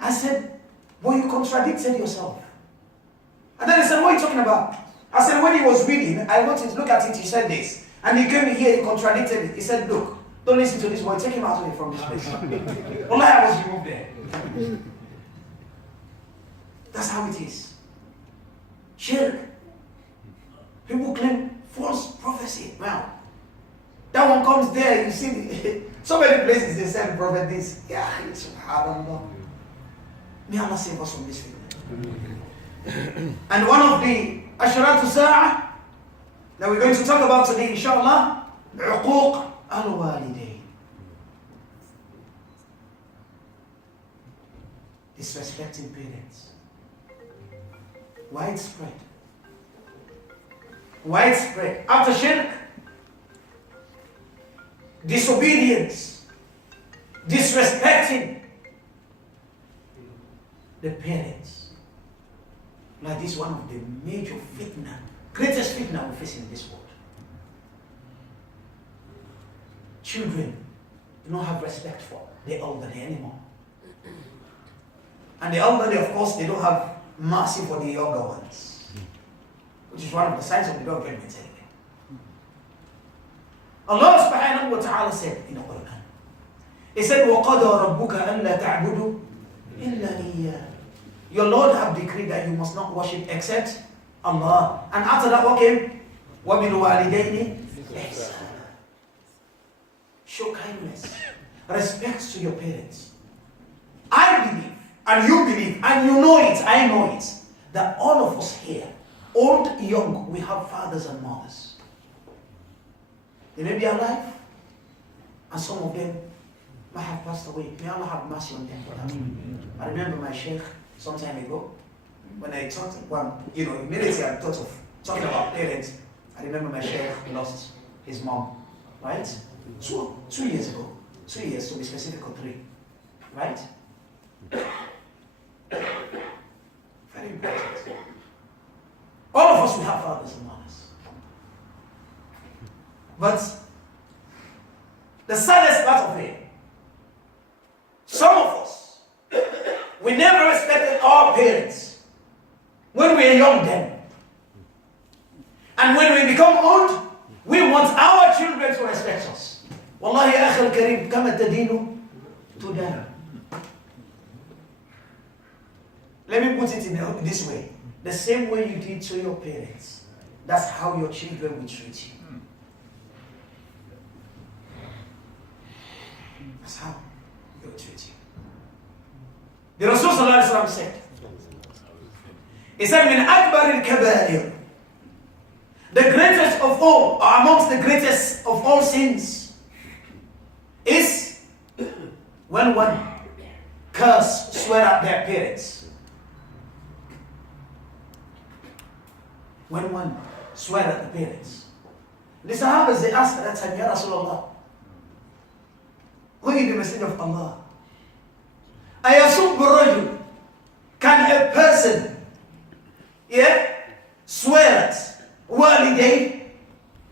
I said, well, you contradicted yourself. And then he said, what are you talking about? I said, when he was reading, I wanted to look at it, he said this. And he came here, he contradicted it. He said, look, don't listen to this boy, take him out of here from this place. Well, I was removed there. That's how it is. Shirk. People claim false prophecy. Wow. That one comes there, you see, so many places they send prophet this. Yeah, subhanAllah. May Allah save us from this thing. And one of the Asharatu Sa'ah that we're going to talk about today, inshallah, Uquq al-Walidain. Disrespecting parents. Widespread. Widespread. After shirk, disobedience, disrespecting the parents. Like this, one of the major fitna, greatest fitna we're facing in this world. Children do not have respect for the elderly anymore. And the elderly, of course, they don't have mercy for the younger ones, which is one of the signs of the day of judgment anyway. Allah subhanahu wa ta'ala said in the Quran, He said, وَقَضَى رَبُّكَ أَلَّا تَعْبُدُوا إِلَّا إِيَّاهُ. Your Lord have decreed that you must not worship except Allah. And after that, what came? وَبِالْوَالِدَيْنِ إِحْسَانًا. Show kindness, respect to your parents. I believe, and you believe, and you know it, I know it, that all of us here, old, young, we have fathers and mothers. They may be alive, and some of them might have passed away. May Allah have mercy on them for that. I remember my Sheikh some time ago, when I talked, immediately I thought of talking about parents. I remember my Sheikh lost his mom, right? 2 years ago. 2 years to be specific, or 3, right? Very important. All of us, we have fathers and mothers. But the saddest part of it, some of us, we never respected our parents when we were young then. And when we become old, we want our children to respect us. Wallahi ya akhi al-kareem, kama tadinu tudanu. Let me put it in this way. The same way you did to your parents, that's how your children will treat you. That's how they will treat you. The Rasul sallallahu alaihi wasallam said, he said, min akbar al-kabair, the greatest of all, or amongst the greatest of all sins, is when one swear at their parents. When one swear at the parents. The Sahabas, they asked at that time, Ya Rasulullah, who is the Messenger of Allah? Ayasub Rajul, can a person swear at walidain,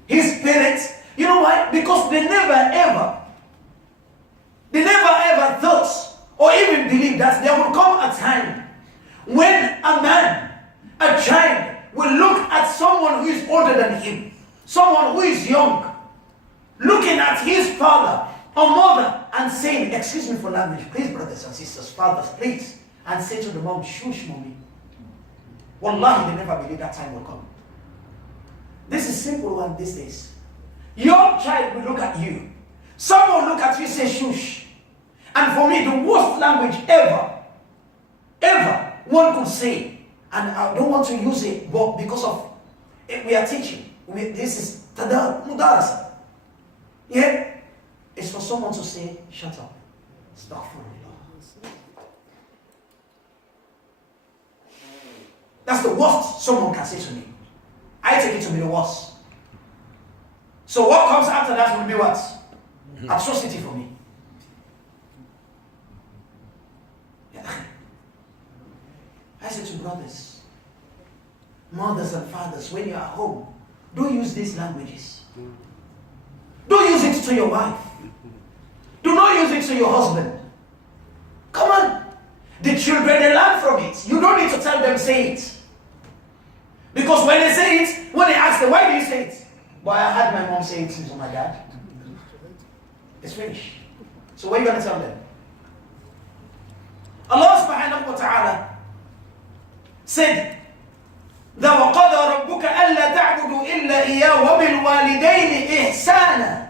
his parents? You know why? Because they never ever thought or even believed that there would come a time when a man, a child, will look at someone who is older than him, someone who is young, looking at his father or mother and saying, excuse me for language, please brothers and sisters, fathers, please, and say to the mom, shush mommy. Wallahi, they never believe that time will come. This is simple one these days. Your child will look at you, someone will look at you, say shush. And for me, the worst language ever one could say, and I don't want to use it, but because of it, we are teaching. This is mudarasa. Yeah? It's for someone to say, shut up. Astaghfirullah. That's the worst someone can say to me. I take it to be the worst. So what comes after that will be what? Atrocity for me. I said to brothers, mothers and fathers, when you're at home, don't use these languages. Don't use it to your wife. Do not use it to your husband. Come on. The children, they learn from it. You don't need to tell them, say it. Because when they say it, when they ask them, why do you say it? But I had my mom say it to my dad. It's finished. So what are you going to tell them? Allah subhanahu wa ta'ala said, وَقَضَى رَبُّكَ أَلَّا تَعْبُدُوا إِلَّا إِيَّاهُ وَبِالْوَالِدَيْنِ إِحْسَانًا.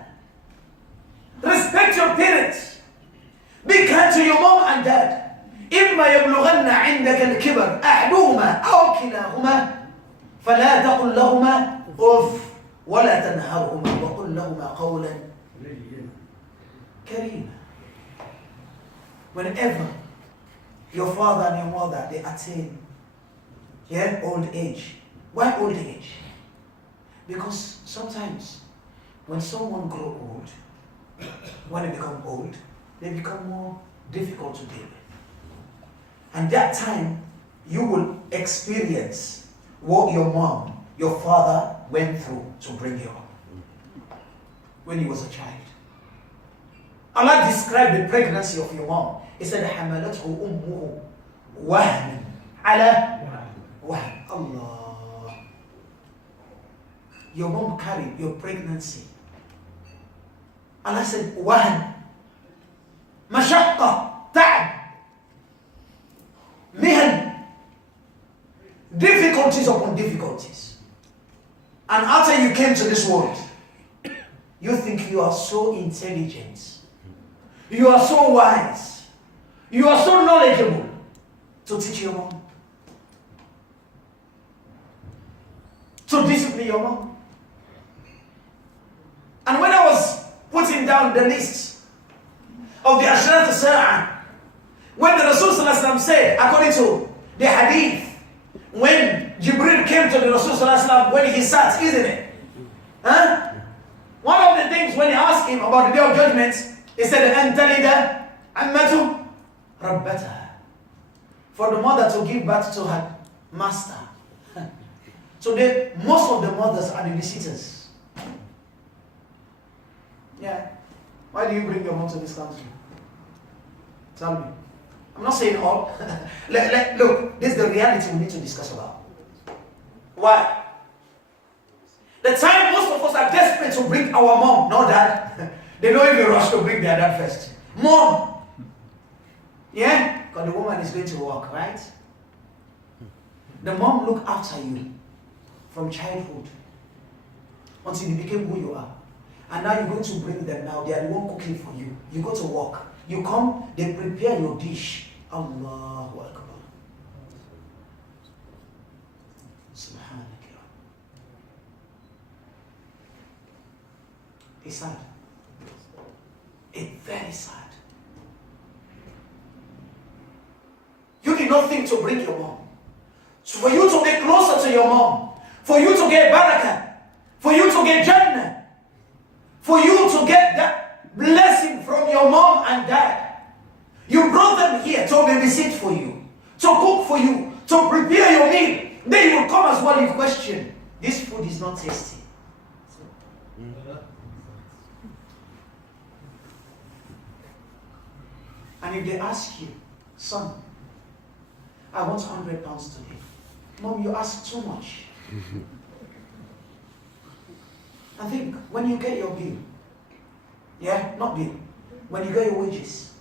Respect your parents. Be kind to your mom and dad. إِمَّا يَبْلُغَنَّ عِنْدَكَ الْكِبَرَ أَحْدُهُمَا أَوْ كِلَاهُمَا فلا تقل لهما أف ولا تنهرهما وقل لهما قولا كريما. Whenever your father and your mother, they attain old age. Why old age? Because sometimes when someone grows old, when they become old, they become more difficult to deal with. And that time you will experience what your mom, your father went through to bring you up when he was a child. Allah described the pregnancy of your mom. He said, حَمَلَتْهُ أُمُّهُ وَهْنًا عَلَى وَهْنٍ. Allah. Your mom carried your pregnancy. Allah said, وَهْن. مَشَقَّة. تَعْب. مِهَن. Difficulties upon difficulties. And after you came to this world, you think you are so intelligent, you are so wise, you are so knowledgeable to teach your mom, to discipline your mom. And when I was putting down the list of the Ashrat al-Sa'ah, when the Rasul Sallallahu Alaihi Wasallam said, according to the hadith, when Jibril came to the Rasul Sallallahu Alaihi Wasallam, when he sat, isn't it? Huh? One of the things when he asked him about the day of judgment, he said, أَن تَلِدَ عَمَّةُ رَبَّتَهَا. For the mother to give birth to her master. So most of the mothers are the visitors. Yeah. Why do you bring your mom to this country? Tell me. I'm not saying all. Look, this is the reality we need to discuss about. Why? The time most of us are desperate to bring our mom, not dad. They don't even rush to bring their dad first. Mom. Yeah? Because the woman is going to work, right? The mom looked after you from childhood until you became who you are. And now you're going to bring them now. They are the one cooking for you. You go to work. You come, they prepare your dish. Allahu Akbar. Subhanallah. It's sad. It's very sad. You did not think to bring your mom. So for you to get closer to your mom, for you to get barakah, for you to get Jannah, for you to get that blessing from your mom and dad, you brought them here to babysit for you, to cook for you, to prepare your meal. Then you will come as well, you question, this food is not tasty. And if they ask you, son, I want 100 pounds today. Mom, you ask too much. I think when you get your bill, yeah, not bill, when you get your wages,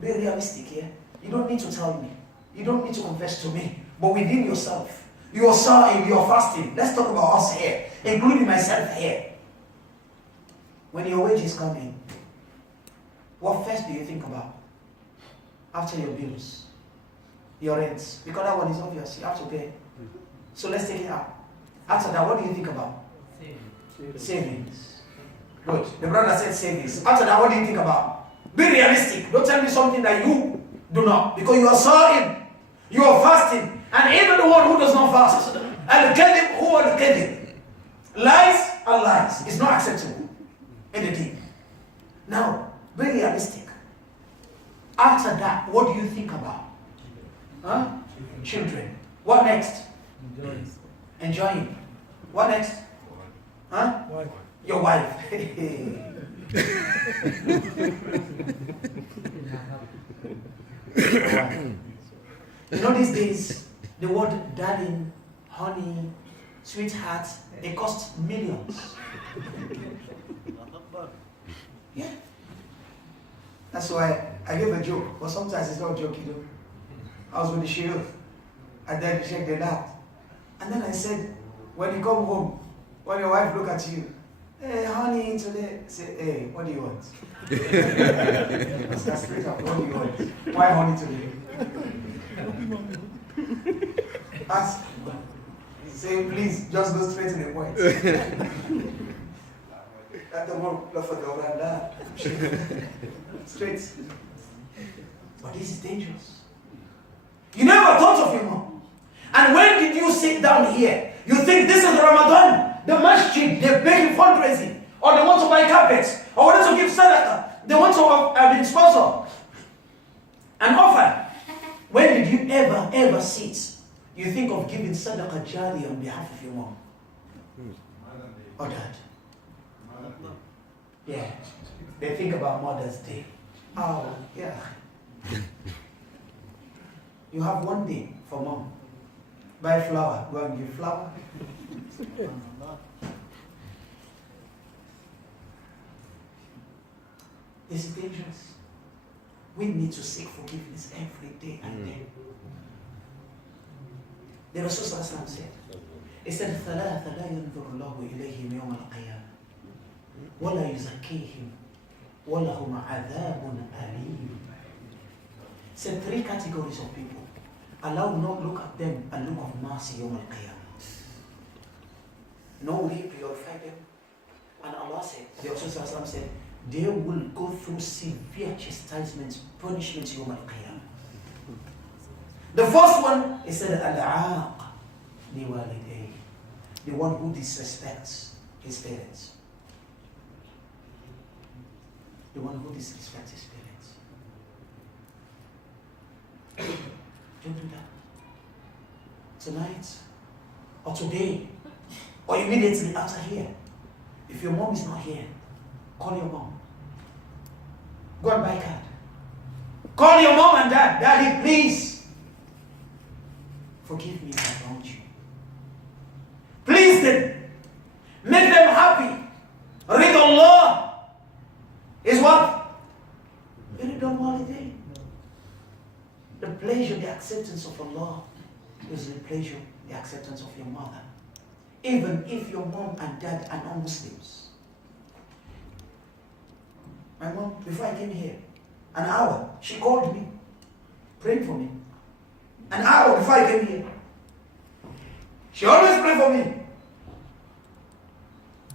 be realistic, yeah? You don't need to tell me. You don't need to confess to me. But within yourself, you are sawing, you are fasting. Let's talk about us here, including myself here. When your wages come in, what first do you think about? After your bills, your rents, because that one is obvious, you have to pay. So let's take it out. After that, what do you think about? Savings. Good. The brother said savings. After that, what do you think about? Be realistic. Don't tell me something that you do not. Because you are sawing, you are fasting, and even the one who does not fast. Al-kadhib huwa al-kadhib. Lies are lies. It's not acceptable in the deen. Now, be realistic. After that, what do you think about? Huh? Children. What next? Enjoying. What next? Huh? Your wife. You know these days, the word darling, honey, sweetheart, it costs millions. Yeah. That's why I gave a joke, but sometimes it's not a joke, you know. I was with the Sheikh, and then the Sheikh, they laughed. And then I said, when you come home, when your wife look at you, hey, honey, today, say, hey, what do you want? That's straight up, what do you want? Why honey today? Ask. Say, please, just go straight to the point. Straight. But this is dangerous. You never thought of your mom. And when did you sit down here? You think this is Ramadan, the MASJID, they're paying fundraising, or they want to buy carpets, or want to give sadaqah, they want to sponsor and offer. When did you ever sit? You think of giving sadaqah jari on behalf of your mom or dad? Yeah, they think about Mother's Day. Oh, yeah. You have one day for mom. Buy flour, go and give flour. This is dangerous. We need to seek forgiveness every day and day. The Rasul said, he said, ثلاثة لا ينظر الله إليهم يوم القيامة ولا يزكيهم ولهم عذاب أليم. He said 3 categories of people. Allah will not look at them and look of mercy يوم القيامة. Nor will He purify them. And Allah said, the Rasul said, they will go through severe chastisements, punishments يوم القيامة. The first one, he said, Al-Aaq liwalidayhi, the one who disrespects his parents. The one who disrespects his parents. Don't do that. Tonight, or today, or immediately after here. If your mom is not here, call your mom. Go and buy a card. Call your mom and dad. Daddy, please. Forgive me if I wronged you. Please them. Make them happy. Rid Allah is what? The pleasure, the acceptance of Allah is the pleasure, the acceptance of your mother. Even if your mom and dad are not Muslims. My mom, before I came here, an hour, she called me, prayed for me. An hour before I came here. She always prayed for me.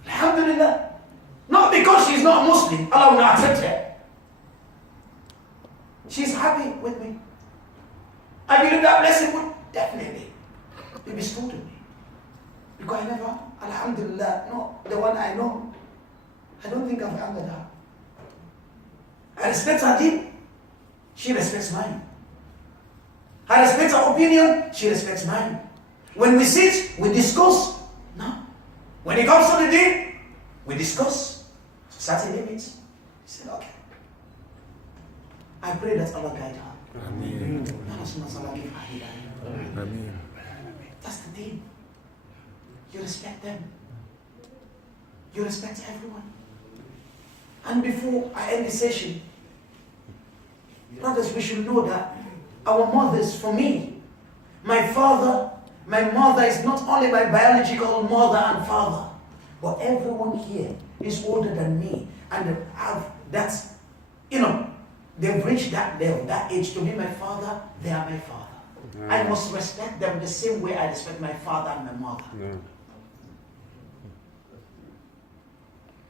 Alhamdulillah. Not because she's not Muslim, Allah will not accept her. She's happy with me. I believe that blessing would definitely be bestowed on me. Because I never, alhamdulillah, no, the one I know, I don't think I've angered her. I respect her deen. She respects mine. I respect her opinion, she respects mine. When we sit, we discuss. No. When it comes to the deen, we discuss. Certain limits. He said, okay. I pray that Allah guide her. Ameen. Allah give her hidayah. Ameen. That's the deen. You respect them. You respect everyone. And before I end the session, brothers, we should know that our mothers, for me, my mother is not only my biological mother and father, but everyone here is older than me and have that, they've reached that level, that age to be my father, they are my father. Yeah. I must respect them the same way I respect my father and my mother.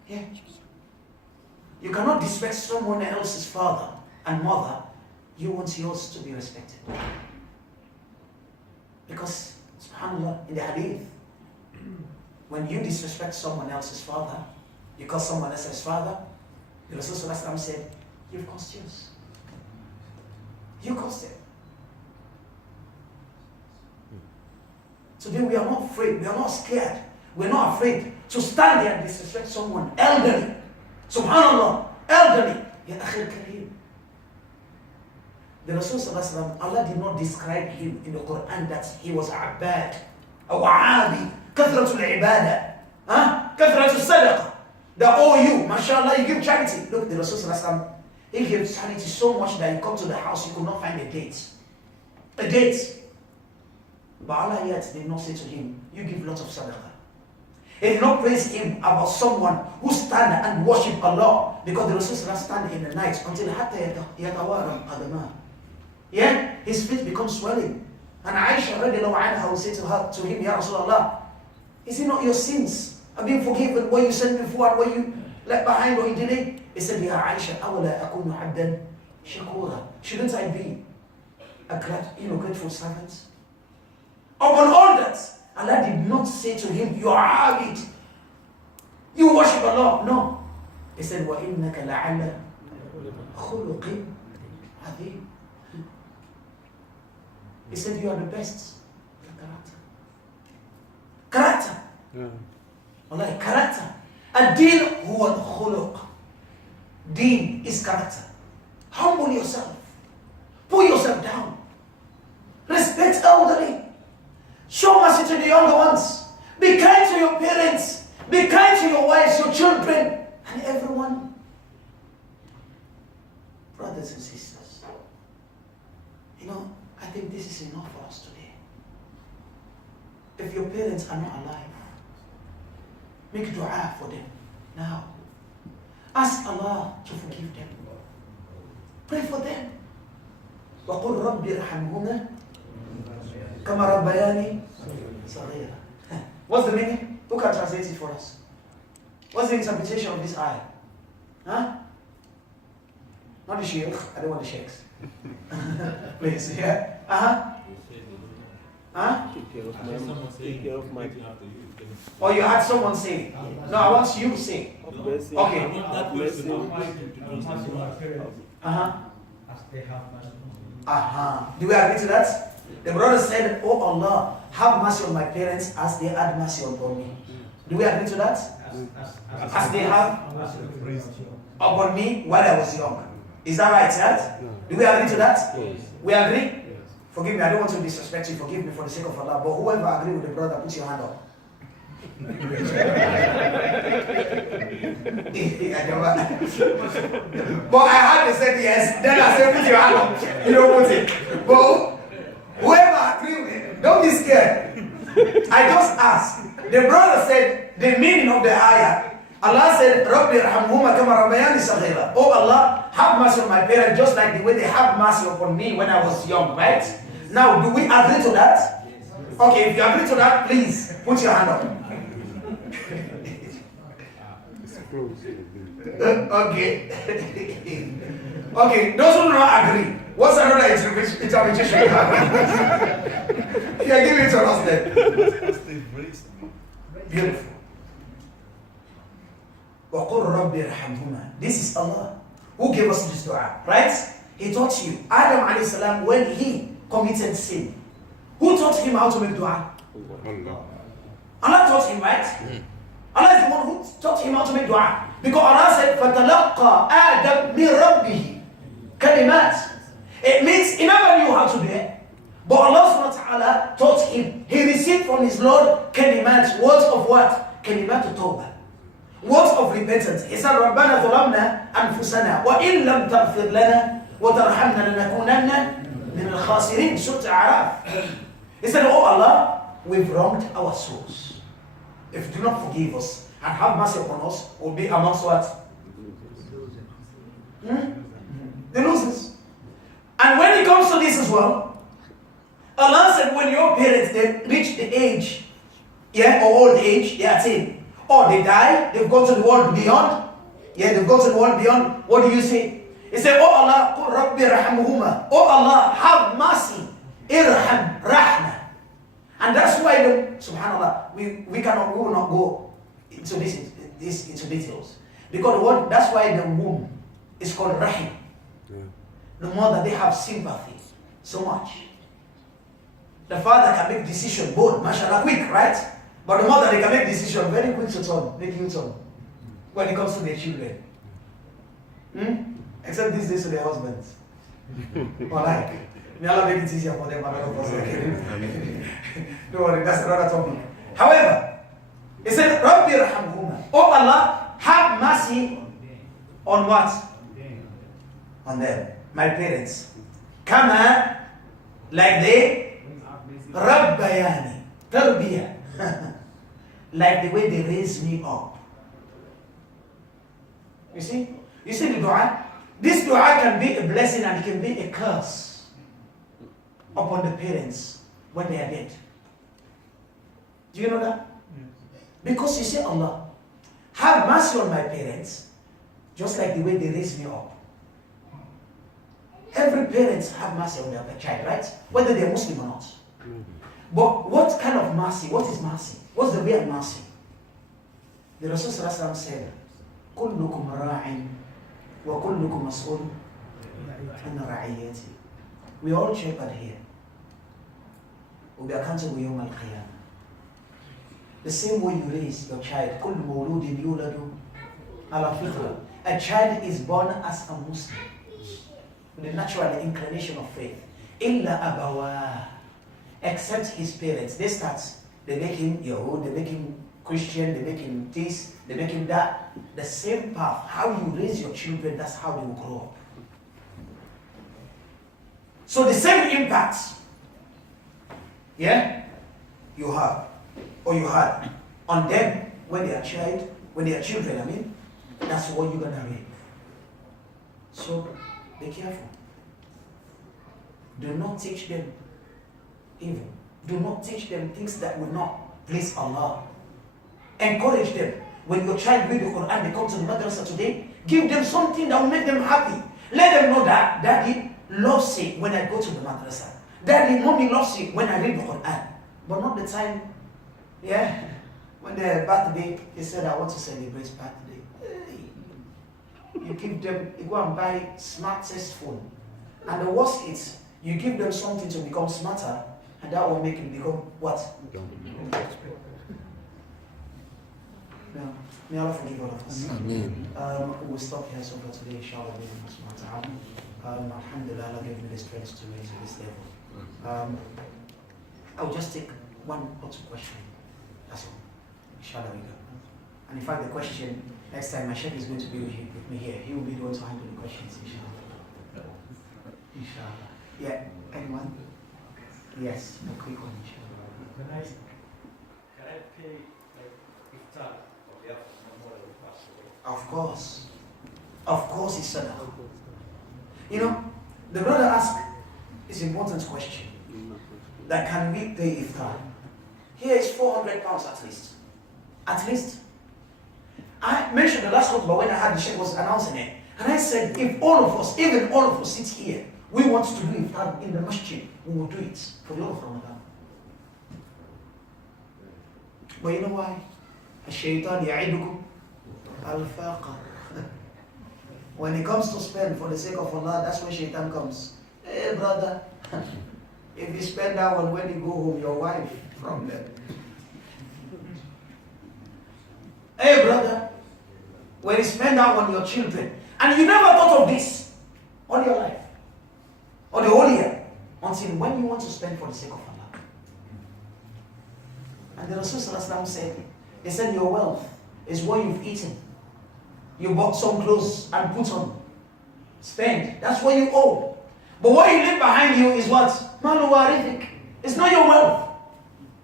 Yeah. You cannot disrespect someone else's father and mother. You want yours to be respected. Because, subhanAllah, in the hadith, when you disrespect someone else's father, you call someone else's father, the Rasul said, you've caused yours. You caused it. Today we are not afraid, we are not scared, we're not afraid to stand there and disrespect someone elderly. Subhanallah, elderly. Ya akhil kareem. The Rasul Sallallahu Allah did not describe him in the Quran that he was Abbad, or Abi, Kathratul Ibadah, Kathratul Sadaqah. That all you, mashallah, you give charity. Look, the Rasul Sallallahu he gave charity so much that you come to the house, you could not find a date. A date. But Allah yet did not say to him, you give lots of sadaqah. He did not praise him about someone who stand and worship Allah, because the Rasul stand in the night until hatta yatawaram adama. Yeah, his feet become swelling. And Aisha radiallahu anha will say to him, Ya Rasulullah, is it not your sins are being forgiven what you said before and what you left behind or you did? He said, Ya Aisha, awala akunu abdan shakura. Shouldn't I be a grateful servant? Upon all that, Allah did not say to him, you are abid, you worship Allah. No. He said, Wa innaka la'ala khuluqin adhim. He said, you are the best. Character. Allah, character. Ad-din huwa al-khuluq. Deen is character. Humble yourself. Put yourself down. Respect elderly. Show mercy to the younger ones. Be kind to your parents. Be kind to your wives, your children, and everyone. Brothers and sisters, I think this is enough for us today. If your parents are not alive, make dua for them now. Ask Allah to forgive them. Pray for them. وَقُلْ رَبِّ ارْحَمْهُمَا كَمَا رَبَّيَانِي صَغِيرًا. What's the meaning? Who can translate it for us? What's the interpretation of this ayah? Not the sheikh. I don't want the sheikhs. Please, yeah. Take care of my. Or you had someone say. No, I want you to say. Okay. Do we agree to that? The brother said, oh Allah, have mercy on my parents as they had mercy upon me. Do we agree to that? As they have upon me while I was young. Is that right, sir? Do we agree to that? Yes. We agree? Forgive me, I don't want to disrespect you. Forgive me for the sake of Allah. But whoever agree with the brother, put your hand up. But I had to say yes. Then I said, put your hand up. You don't put it. But whoever agree with it, don't be scared. I just asked. The brother said the meaning of the ayah. Allah said, Rabbi irhamhuma kama rabbayani saghira. Oh Allah, have mercy on my parents just like the way they have mercy upon me when I was young, right? Now, do we agree to that? Okay, if you agree to that, please put your hand up. Okay. Okay, those who do not agree, what's another interpretation you have? Yeah, give it to us then. Beautiful. This is Allah who gave us this dua, right? He taught you. Adam alayhi salam, when he committed sin, who taught him how to make dua? Allah taught him, right? Allah is the one who taught him how to make dua. Because Allah said, فَتَلَقَّى آدَمْ مِنْ رَبِّهِ كَلِمَاتٍ. It means he never knew how to do it. But Allah subhanahu wa ta'ala taught him. He received from his Lord kalimat, words of what? Kalimat tawbah. Words of repentance. He said, رَبَّنَا ظَلَمْنَا أَنفُسَنَا وَإِن لَمْ تَغْفِرْ لَنَا وَتَرْحَمْنَا لَنَكُونَنَّ مِنَ الْخَاسِرِينَ Surah Al-A'raf. He said, oh Allah, we've wronged our souls. If you do not forgive us and have mercy upon us, we'll be amongst what? The losers. And when it comes to this as well, Allah said when your parents they reach the age, or old age, they attain, or they die, they've gone to the world beyond, they've gone to the world beyond, what do you say? He said, oh Allah, Qul Rabbi rahamuhuma. Oh Allah, have mercy. Irham rahma. And that's why, subhanAllah, we will not go into into details. Because that's why the womb is called rahim. The mother, they have sympathy so much. The father can make decision, both, mashallah, quick, right? But the mother, they can make decision very quick to turn, make you turn. When it comes to their children. Except these days to their husbands. Or like, may Allah make it easier for them, another person. Don't worry, that's another topic. However, it said, Rabbi Rahamhuma. Oh Allah, have mercy on what? On them, my parents. Kama, like they, Rabbayani, Tarbiyah. Like the way they raised me up. You see? You see the dua? This dua can be a blessing and it can be a curse upon the parents when they are dead. Do you know that? Because you say, Allah, have mercy on my parents, just like the way they raised me up. Every parent have mercy on their child, right? Whether they're Muslim or not. But what kind of mercy? What is mercy? What's the real mercy? The Rasul said, كلكم راع وكلكم مسؤول عن رعيته. We all shepherd here. We'll be accountable يوم القيامة. The same way you raise your child, كل مولود يولد على فطرة. A child is born as a Muslim with a natural inclination of faith. إلا أبواه, except his parents. They make him Yahud, they make him Christian, they make him this, they make him that. The same path. How you raise your children, that's how they will grow up. So the same impact, yeah, you have, or you had on them when they are children, I mean, that's what you're gonna reap. So be careful. Do not teach them evil. Do not teach them things that will not please Allah. Encourage them. When your child read the Quran, they come to the madrasa today, give them something that will make them happy. Let them know that Daddy loves it when I go to the madrasa. Daddy, Mommy loves it when I read the Quran. But not the time, yeah, when their birthday, they said, I want to celebrate birthday. Hey. You give them, you go and buy smartest phone. And the worst is, you give them something to become smarter, and that will make him become what? No. May Allah forgive all of us. Amen. We'll stop here so for today, inshallah. Alhamdulillah, Allah gave me the strength to raise to this level. I'll just take one or two questions. That's all. Inshallah, we go. And in fact, the question, next time my Sheikh is going to be with me here. He will be the one to handle the questions, inshallah. Inshallah. Yeah, anyone? Yes, a quick one, inshallah. Can I pay iftar on behalf of my mother who passed away? Of course. Of course it's sadaqah. You know, the brother asked this important question. That can we pay iftar? Here is £400 at least. At least. I mentioned the last khutbah when I had the Sheikh was announcing it. And I said, if all of us, even all of us sit here, we want to do iftar in the masjid, we will do it for the whole of Ramadan. But you know why? الشيطان يعدكم الفاقة. When it comes to spend for the sake of Allah, that's when shaitan comes. Hey brother, if you spend that one, when you go home, your wife from there. Hey brother, when you spend that on your children, and you never thought of this all your life, or the whole year, until when you want to spend for the sake of Allah. And the Rasul said, he said, your wealth is what you've eaten. You bought some clothes and put on. Spend. That's what you owe. But what you leave behind you is what? Malu warithiq. It's not your wealth.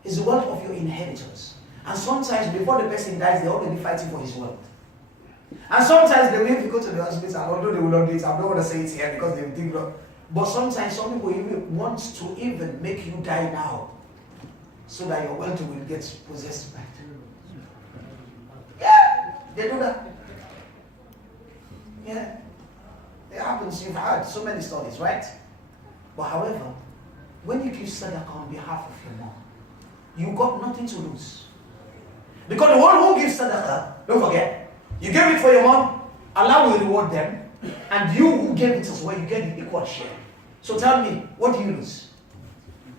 It's the wealth of your inheritors. And sometimes before the person dies, they're already fighting for his wealth. And sometimes they will even go to the hospital, although they will not do it. I don't want to say it here because they think, but sometimes some people even want to even make you die now, so that your wealth will get possessed back. Yeah, they do that. Yeah, it happens. You've had so many stories, right? But however, when you give sadaqah on behalf of your mom, you got nothing to lose. Because the one who gives sadaqah, don't forget, you gave it for your mom, Allah will reward them, and you who gave it as well, you get the equal share. So tell me, what do you lose?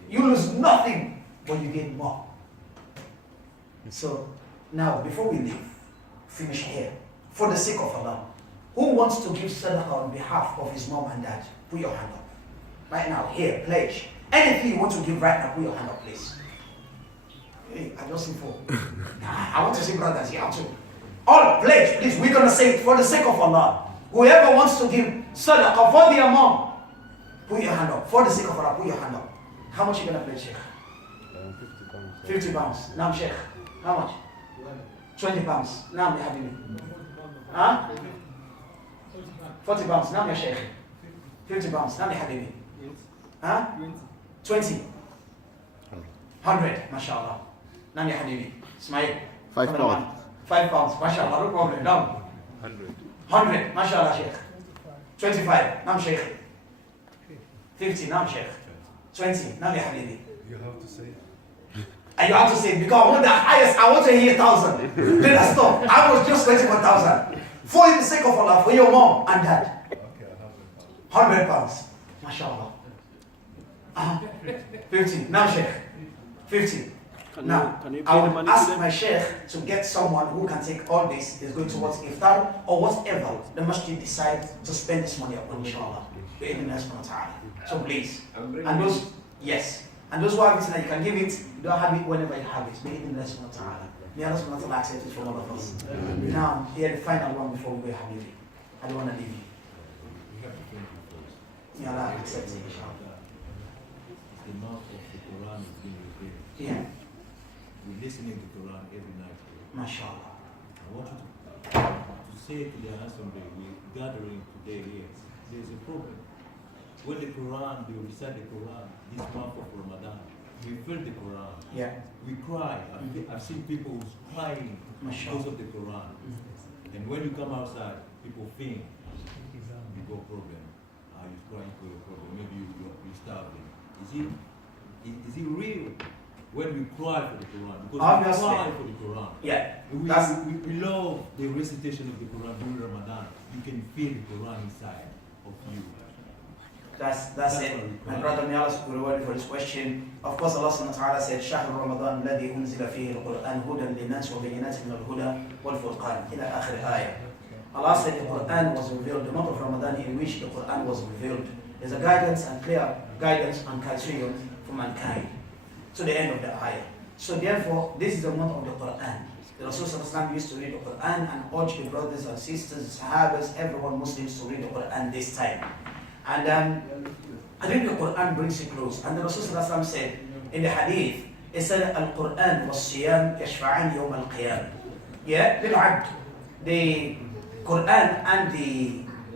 You lose nothing, but you gain more. So now, before we leave, finish here, for the sake of Allah, Who wants to give sadaqah on behalf of his mom and dad? Put your hand up. Right now, here, pledge. Anything you want to give right now, put your hand up, please. Hey, I just see four. I want to see brothers here too. All pledge, please. We're going to say it for the sake of Allah. Whoever wants to give sadaqah for their mom, put your hand up. For the sake of Allah, put your hand up. How much are you going to pledge, Sheikh? 50 pounds. 50 pounds. Now, Sheikh. How much? 20 pounds. Now, Habibi. Huh? 40 pounds. Now, ya Sheikh. 50 pounds. Now, Habibi. Huh? 20. 100. MashaAllah. Now, ya Habibi. Ismail. 5 pounds. 5 pounds. MashaAllah. No problem. Now. 100. 100. MashaAllah, Sheikh. 25. Now, Sheikh. 50. Now, Sheikh. 20. Now, ya Habibi. You have to say it. And you have to say, because I want the highest, I want to hear 1,000. Then I stop. I was just waiting for 1,000. For the sake of Allah, for your mom and dad. Okay, I have it. 100 pounds. MashaAllah. 50. Now, Sheikh. 50. Now, I will ask my Sheikh to get someone who can take all this, is going towards iftar or whatever the masjid decides to spend this money upon, inshallah. So please. And those, yes. And those who have it now, you can give it, you don't have it whenever you have it. May Allah subhanahu wa ta'ala accept it from all of us. Now, here the final one before we go, Habibi. I don't want to leave you. May Allah accept it, inshallah. The mouth of the Quran is being revealed. Yeah. We're listening to Quran every night. MashaAllah. I want you to say to the assembly, we're gathering today here. There's a problem. When the Quran, they recite the Quran, this month of Ramadan, we feel the Quran. Yeah. We cry. I've seen people who's crying because of the Quran. And when you come outside, people think you got problem. You're crying for your problem. Maybe you're starving. Is it real? When we cry for the Quran, because Obviously. we cry for the Quran. Yeah. We love the recitation of the Quran during Ramadan. You can feel the Quran inside of you. That's it. My brother, may Allah reward you for this question. Of course, Allah subhanahu wa ta'ala said, شهر رمضان الذي أنزل فيه القرآن هدى للناس وبينات من الهدى والفرقان إلى آخر آية. Allah said the Quran was revealed, the month of Ramadan in which the Quran was revealed. There's a guidance and clear guidance and criterion for mankind to the end of the ayah. So therefore, this is the month of the Quran. The Rasul sallallahu alaihi wasallam used to read the Quran and urge the brothers and sisters, Sahabas, everyone Muslims to read the Quran this time. And reading the Quran brings you close. And the Rasul sallallahu alaihi wasallam said in the hadith, it said, Al-Quran was-siyam yashfa'an yawm al-qiyam. Yeah, bil-'abd. The Quran and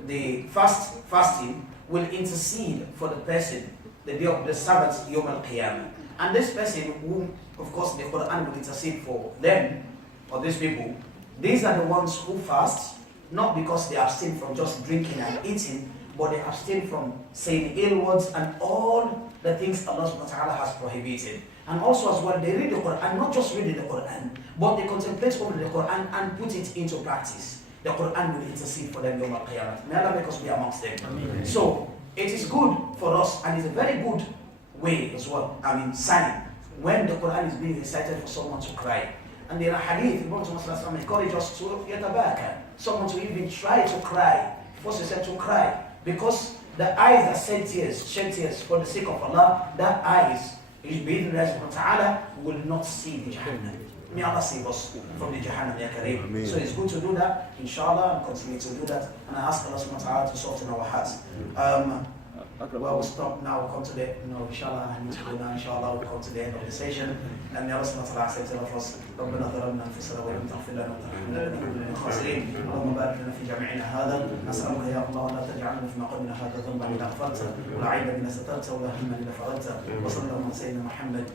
the fasting will intercede for the person, the day of the Sabbath, yawm al-qiyam. And this person whom, of course, the Quran will intercede for them, or these people, these are the ones who fast, not because they abstain from just drinking and eating, but they abstain from saying ill words and all the things Allah subhanahu wa ta'ala has prohibited. And also as well, they read the Quran, not just reading the Quran, but they contemplate over the Quran and put it into practice. The Quran will intercede for them, Yawm al-Qiyamah. May Allah make us be amongst them. Amen. So, it is good for us, and it's a very good way as well, sign, when the Quran is being recited for someone to cry. And in a hadith, the Prophet ﷺ encouraged us to yatabaka, someone to even try to cry. First he said to cry, because the eyes that shed tears for the sake of Allah, that eyes, ta'ala, will not see the Jahannam. May Allah save us from the Jahannam, ya Kareem. So it's good to do that, inshallah, and continue to do that. And I ask Allah subhanahu wa ta'ala to soften our hearts. Well, we'll stop now, we'll come to the, inshallah, I need to go now, inshallah, we'll come to the end of the session. And may Allah subhanahu wa ta'ala accept all of us. ربنا ظلمنا أنفسنا وإن لم تغفر لنا وترحمنا لنكن من الخاسرين. اللهم بارك لنا في جميعنا هذا. نسألك يا الله لا تجعلنا فيما قدمنا هذا ذنبا إلا غفرته ولا عيبا إلا سترته ولا هما إلا فرجته. وصلى الله على سيدنا محمد.